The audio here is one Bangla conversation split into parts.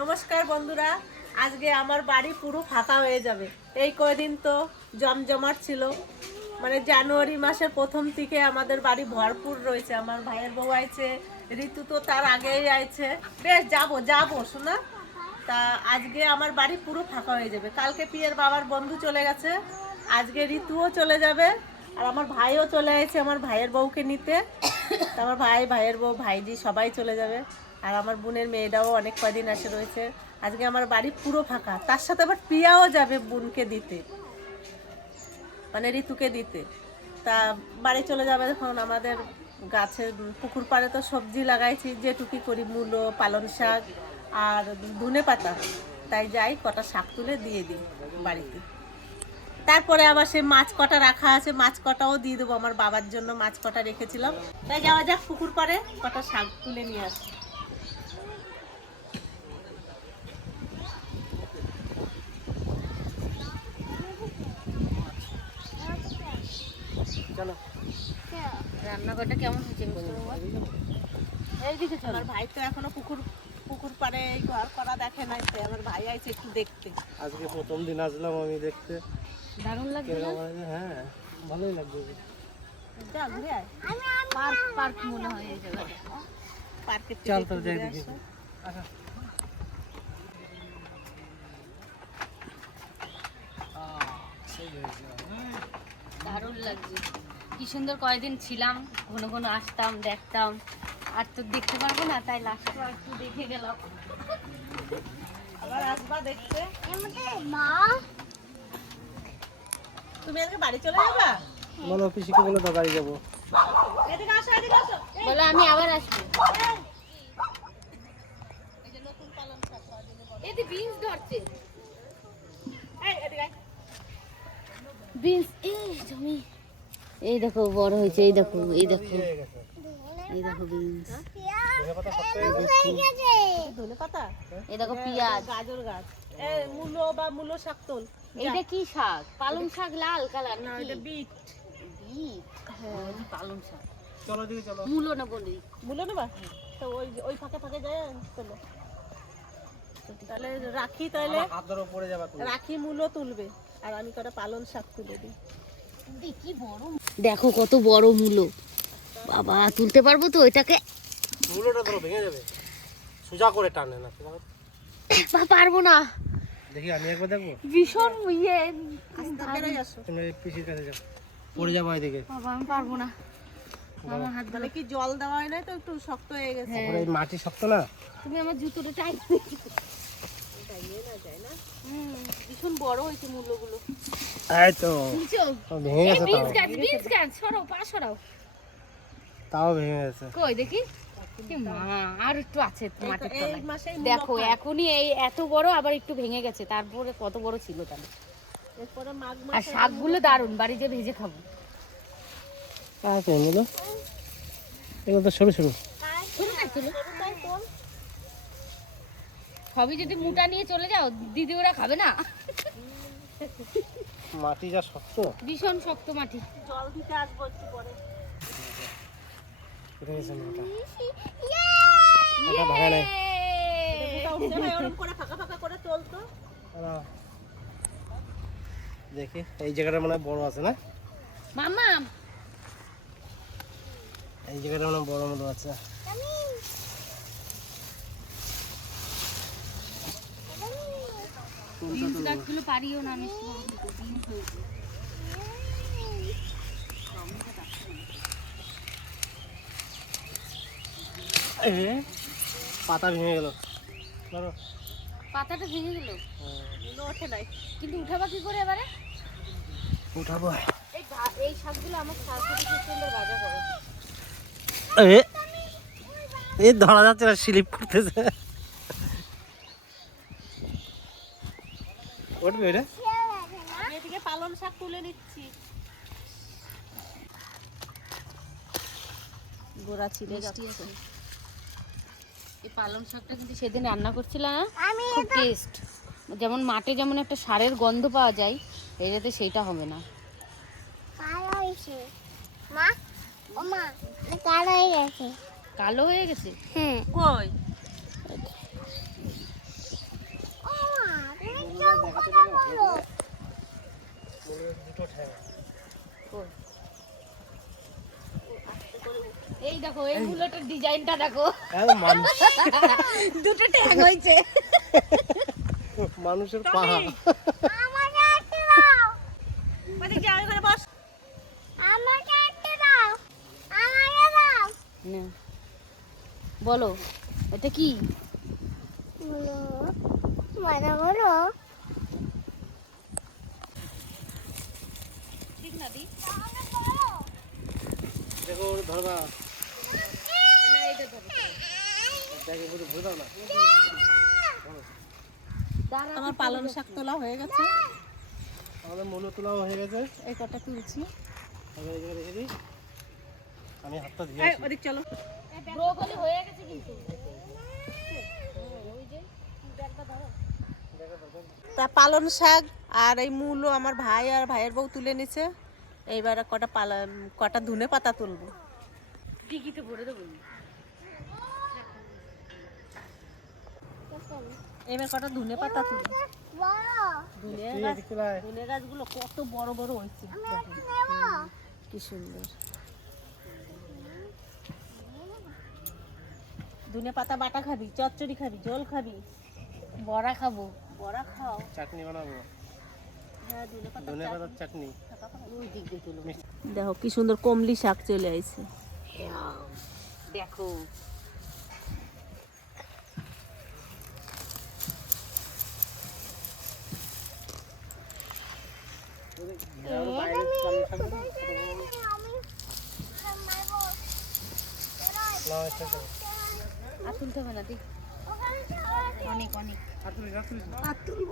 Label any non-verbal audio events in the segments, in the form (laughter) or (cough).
নমস্কার বন্ধুরা, আজকে আমার বাড়ি পুরো ফাঁকা হয়ে যাবে। এই কয়দিন তো জমজমাট ছিল। মানে জানুয়ারি মাসের প্রথম থেকে আমাদের বাড়ি ভরপুর রয়েছে। আমার ভাইয়ের বউ আইছে, ঋতু তো তার আগেই আইছে। বেশ, যাব যাব, শোনা? তা আজকে আমার বাড়ি পুরো ফাঁকা হয়ে যাবে। কালকে পিয়ের বাবার বন্ধু চলে গেছে, আজকে ঋতুও চলে যাবে, আর আমার ভাইও চলে এসেছে আমার ভাইয়ের বউকে নিতে। আমার ভাই, ভাইয়ের বউ, ভাইজি সবাই চলে যাবে। আর আমার বোনের মেয়েটাও অনেক কয়দিন আসে রয়েছে। আজকে আমার বাড়ি পুরো ফাঁকা। তার সাথে আবার প্রিয়াও যাবে বোনকে দিতে। মানে ঋতুকে দিতে। তা বাড়ি চলে যাবে যখন আমাদের গাছে পুকুর পাড়ে তো সবজি লাগাইছি যেটুকি করি মূলো, পালং শাক আর ধনে পাতা। তাই যাই, কটা শাক তুলে দিয়ে দিই বাড়িতে। তারপরে আবার সেই মাছ কটা রাখা আছে, মাছ কটাও দিয়ে দেবো। আমার বাবার জন্য মাছ কটা রেখেছিলাম। তাই যাওয়া যাক পুকুর পাড়ে, কটা শাক তুলে নিয়ে আসি চলো রান্নাঘরটা কেমন হয়েছে এইদিকে চলো। আমার ভাই তো এখনও পুকুর পুকুর পাড়ে এই ঘর করা দেখে নাই আমার ভাই আইছে একটু দেখতে। আজকে প্রথম দিন আসলাম আমি দেখতে। দারুণ লাগছে আছে? হ্যাঁ? ভালোই লাগবে পার্ক পার্ক মনে হয় এই জায়গাটা। পার্কে চল তো যাই দেখি। দারুণ লাগছে। কি সুন্দর কয়েকদিন ছিলাম ঘন ঘন আসতাম দেখতাম। আর তো দেখতে পারব না তাই লাস্টে একটু দেখে গেলাম। আবার আসবা দেখতে। তুমি আজকে বাড়ি চলে যাবা? বলো পিসিকে বলে তো বাড়ি যাব। এদিকে আসো এদিকে আসো। বলো আমি আবার আসব। বিনস ধরছে। এই, এদিকে বিনস এই জমি। এই দেখো বড় হয়েছে এই দেখো এই দেখো। এই দেখো বিনস এই দেখো পেঁয়াজ। গাজর গাছ এ মূলো বা মূলো শাক তোল। এইটা কি শাক? পালং শাক লাল কালার না না এটা বিট। বিট? হ্যাঁ। পালং শাক। চলো দিকে চলো। মূলো না বলি। মূলো নেবা? তো ওই ওই ফাঁকে ফাঁকে যায় তোলো তাহলে রাখি তাহলে। হাত ধরো পড়ে যাবে রাখি মূলো তুলবে। আর আমি কটা পালন শাক তুলে দিই। দেখি বড় দেখো কত বড় মূলো। বাবা তুলতে পারব তো এটাকে? মূলোটা ধরো ভেঙে যাবে। সোজা করে টানে না বা পারব না। দেখি আমি একবার দেখব? ভীষণ ইয়ে। তুমি পিসির কাছে যাও। পড়ে যাব এদিকে। বাবা আমি পারব না। আমার হাত তাহলে কি জল দেওয়া হয় না তো? একটু শক্ত হয়ে গেছে। এই মাটি শক্ত না? তুমি আমার জুতোটা টাইট ভীষণ বড় হয়েছে মূল্যগুলো। এই তো। ভেঙে গেছে তাও। বিনস গাছ বিনস গাছ সরাও পা সরাও। তাও ভেঙে গেছে। কই দেখি? আর একটু আছে মাটির তলায়। দেখো এখনই এই এত বড় আবার একটু ভেঙে গেছে। তারপরে কত বড় ছিল তাহলে আর শাকগুলো দারুণ বাড়িতে ভেজে খাব। এগুলো? এগুলো তো সরু সরু। না চলো সবই যদি মুটা নিয়ে চলে যাও দিদি ওরা খাবে না। মাটি যা শক্ত। ভীষণ শক্ত মাটি। জল দিতে আসব একটু পরে। চলতো। দাঁড়াও। দেখি এই জায়গাটা মনে হয় বড় আছে না? মামা! এই জায়গাটা মনে হয় বড় মতো আছে। বিনস গাছগুলো পারিও না বিনস হয়েছে পাতা ভেঙে গেল। ধরো। পাতাটা ভেঙে গেল? এগুলো ওঠে নাই। কিন্তু উঠাবা কি করে এবারে? উঠাবো। এই এই শাকগুলো আমার শাশুড়ি খুব সুন্দর ভাজা করে এ ধরা যাচ্ছে না স্লিপ করতেছে। উঠবে এটা এদিকে পালন শাক তুলে নিচ্ছি। গোড়া ছিঁড়ে যাচ্ছে। এই পালং শাকটা কিন্তু সেদিন রান্না করছিলাম না খুব টেস্ট যেমন মাঠে যেমন একটা সারের গন্ধ পাওয়া যায় এটাতে সেইটা হবে না। মা ও মা কালো হয়ে গেছে। কালো হয়ে গেছে? হ্যাঁ। কই? এই দেখো এই গুলোটার ডিজাইনটা দেখো। হ্যাঁ, (laughs) দুটো ট্যাং হয়েছে। মানুষের পাহা। বলো এটা কি? বলো বলো। ঠিক না দি দেখো ধরবা দেখে পুরো ভুল না আমার পালং শাক তোলা হয়ে গেছে। আমাদের মনে তোলাও হয়ে গেছে। এই কটা তুলছি। আমি রেখে দিই। আমি হাতটা ধুয়ে এই, ওদিক চলো। ব্রোকলি হয়ে গেছে কিন্তু তা পালং শাক আর এই মূলো আমার ভাই আর ভাইয়ের বউ তুলে নিছে। এইবার কটা পালা কটা ধনে পাতা তুলবো। টিকিতে ভরে দেবো। এবার কটা ধনে পাতা তুলি ধনে গাছ। ধনে গাছগুলো কত বড় বড় হয়েছে। কি সুন্দর। ধনে পাতা বাটা খাবি চচ্চড়ি খাবি জল খাবি বড়া খাব। বড়া খাও। চাটনি বানাবো হ্যাঁ ধনে পাতা ধনে পাতার চাটনি। ওই দিক দিয়ে তুলো দেখো কি সুন্দর কমলি শাক চলে আইছে। দেখো। আর তুলতে হবে না দি অনেক অনেক। হাত তুলিস, হাত তুলিস।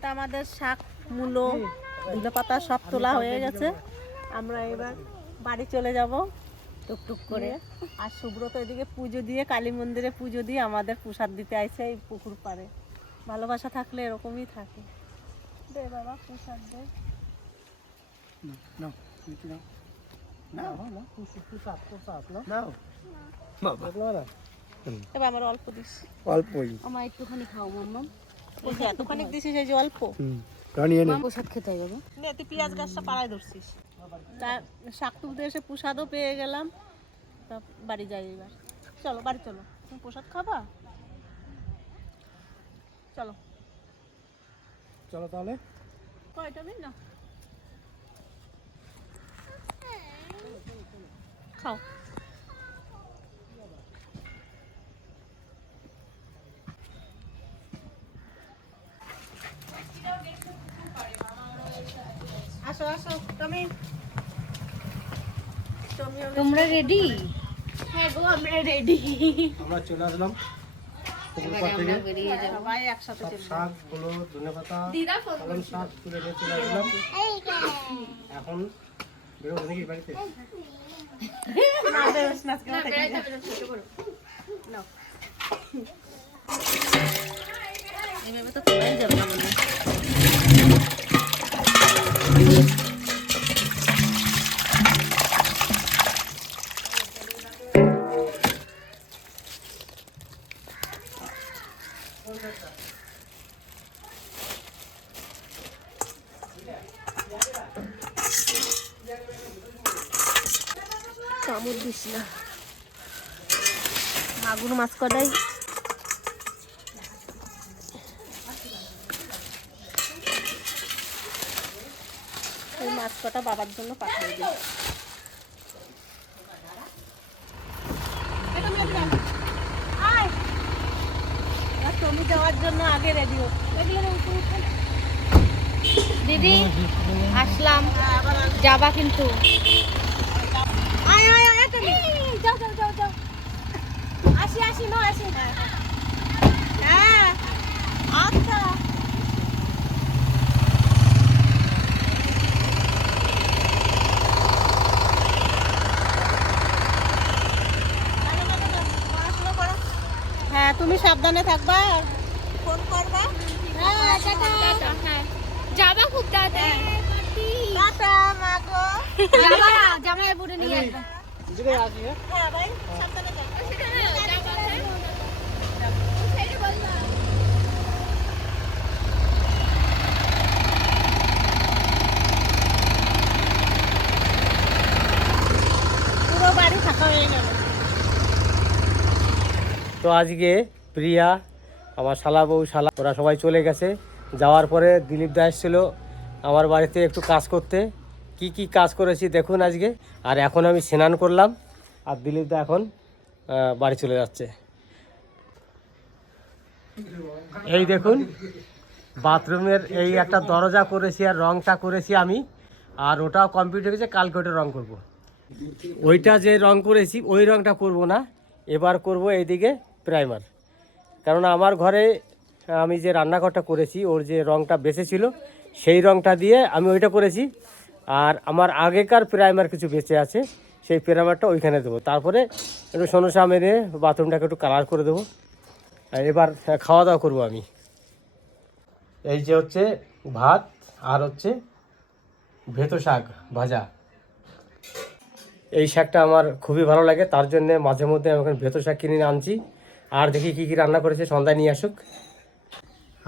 তা আমাদের শাক মূলো ধনে পাতা সব তোলা হয়ে গেছে। আমরা এবার বাড়ি চলে যাব। টুকটুক করে। করে আর সুব্রত এদিকে পুজো দিয়ে কালী মন্দিরে পুজো দিয়ে আমাদের প্রসাদ দিতে আইছে এই পুকুর পাড়ে। ভালোবাসা থাকলে এরকমই থাকে। দে বাবা প্রসাদ দে। নাও, তুই নাও। নাও, নাও, প্রসাদ, প্রসাদ, প্রসাদ, নাও। নাও। দেখল না? এবার আমার অল্প দিস অল্পই। আমার একটুখানি খাও মাম্মাম ওই যে এতখানি দিছিস এই যে অল্প খেতে নে তুই পেঁয়াজ গাছটা পাড়ায় ধরছিস। তা শাক তুলতে এসে প্রসাদও পেয়ে গেলাম। তা বাড়ি যাই এবার। চলো বাড়ি চলো। তুমি প্রসাদ খাবা? চলো। চলো তাহলে। কয়টা দিন না? খাও। আসো তুমি তোমরা রেডি হ্যাঁ গো আমরা রেডি আমরা চলে আসলাম এখন বেরোবো নাকি বাড়িতে? না বেরোস না এভাবে তো তোলাই যাবে না মনে হয়। মাছ কটা বাবার জন্য পাঠিয়ে দিই। তুমি জন্য আগে রেডি দিদি আসলাম। যাবা কিন্তু। আয় আয় আয় তুমি। যাও যাও যাও যাও। আসি আসি নো আসি। হ্যাঁ। আচ্ছা। তুমি সাবধানে থাকবা। ফোন করবা? হ্যাঁ হ্যাঁ। যাবা খুব তাড়াতাড়ি। জামাই নিয়ে হ্যাঁ? হ্যাঁ, তো আজকে প্রিয়া, আমার শালা বউ, শালা। ওরা সবাই চলে গেছে। যাওয়ার পরে দিলীপ দা এসেছিল আমার বাড়িতে একটু কাজ করতে। কি কি কাজ করেছি দেখুন আজকে। আর এখন আমি স্নান করলাম। আর দিলীপ দা এখন বাড়ি চলে যাচ্ছে। এই দেখুন, বাথরুমের এই একটা দরজা করেছি আর রংটা করেছি আমি। আর ওটাও কমপ্লিট হয়ে গেছে, কালকে ওটা রং করব। ওইটা যে রং করেছি, ওই রংটা করব না। এবার করব এইদিকে প্রাইমার কারণ আমার ঘরে, আমি যে রান্নাঘরটা করেছি, ওর যে রংটা বেঁচে ছিল, সেই রংটা দিয়ে আমি ওইটা করেছি। আর আমার আগেকার প্রাইমার কিছু বেঁচে আছে, সেই প্রাইমারটা ওইখানে দেবো। তারপরে একটু সোনসা মেরে বাথরুমটাকে একটু কালার করে দেবো। এবার খাওয়া দাওয়া করব আমি। এই যে হচ্ছে ভাত, আর হচ্ছে ভেতো শাক ভাজা। এই শাকটা আমার খুবই ভালো লাগে, তার জন্যে মাঝে মধ্যে আমি এখন ভেতো শাক কিনে আনছি। আর দেখি কি কি রান্না করেছে সন্ধ্যা নিয়ে আসুক।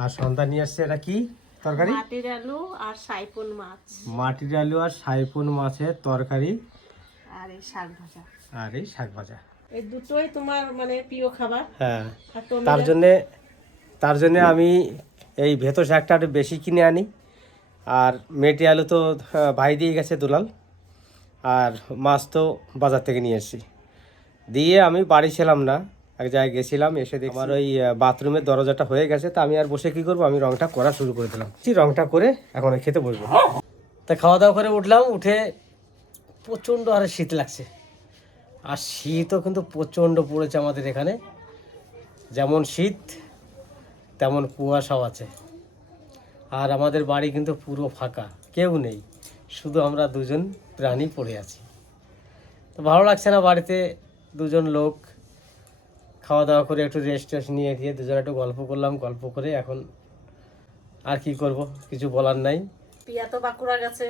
আর সন্ধ্যা নিয়ে আসছে এটা কি তরকারি? মাটির আলু আর সাইপন মাছ। মাটির আলু আর সাইপুন মাছের তরকারি। আর এই শাক ভাজা। আর এই শাক ভাজা। এই দুটোই তোমার মানে প্রিয় খাবার। হ্যাঁ তার জন্যে তার জন্যে আমি এই ভেতর শাকটা একটু বেশি কিনে আনি। আর মেটি আলু তো আহ, ভাই দিয়ে গেছে দুলাল। আর মাছ তো বাজার থেকে নিয়ে এসেছি। দিয়ে আমি বাড়ি ছিলাম না। এক জায়গায় গেছিলাম, এসে দেখি আমার ওই বাথরুমের দরজাটা হয়ে গেছে, তা আমি আর বসে কি করব? আমি রংটা করা শুরু করে দিলাম। রংটা করে এখন খেতে বসবো। তা খাওয়া দাওয়া করে উঠলাম, উঠে প্রচণ্ড আরে শীত লাগছে। আর শীতও কিন্তু প্রচণ্ড পড়েছে আমাদের এখানে। যেমন শীত, তেমন কুয়াশাও আছে। আর আমাদের বাড়ি কিন্তু পুরো ফাঁকা, কেউ নেই। শুধু আমরা দুজন প্রাণী পড়ে আছি। তো ভালো লাগছে না বাড়িতে দুজন লোক খাওয়া দাওয়া করে একটু রেস্ট টেস্ট নিয়ে গিয়ে দুজন একটু গল্প করলাম গল্প করে এখন আর কি করব? কিছু বলার নাই। পিয়া তো বাঁকুড়া গেছে।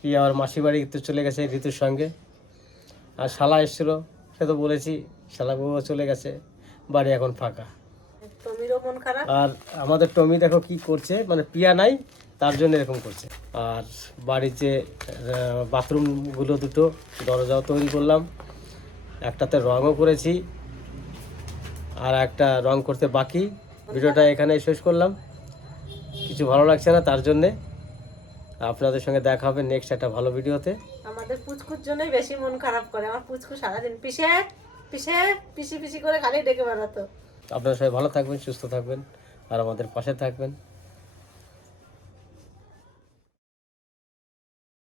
কি আমার মাসি বাড়ি তো চলে গেছে ঋতুর সঙ্গে। আর শালা এসেছিল সে তো বলেছি শালা বউ চলে গেছে বাড়ি এখন ফাঁকা। আর আমাদের টমি দেখো কি করছে মানে পিয়া নাই তার জন্য এরকম করছে। আর বাড়ির যে বাথরুমগুলো দুটো দরজাও তৈরি করলাম একটাতে রঙও করেছি আর একটা রং করতে বাকি। ভিডিওটা এখানে শেষ করলাম। কিছু ভালো লাগছে না তার জন্যে। আপনাদের সঙ্গে দেখা হবে নেক্সট একটা ভালো ভিডিওতে। আমাদের পুচকুর জন্যই বেশি মন খারাপ করে। আমার পুচকু সারাদিন পিসে পিসে পিসি পিসি করে খালি ডেকে বেড়াতো। আপনারা সবাই ভালো থাকবেন সুস্থ থাকবেন আর আমাদের পাশে থাকবেন।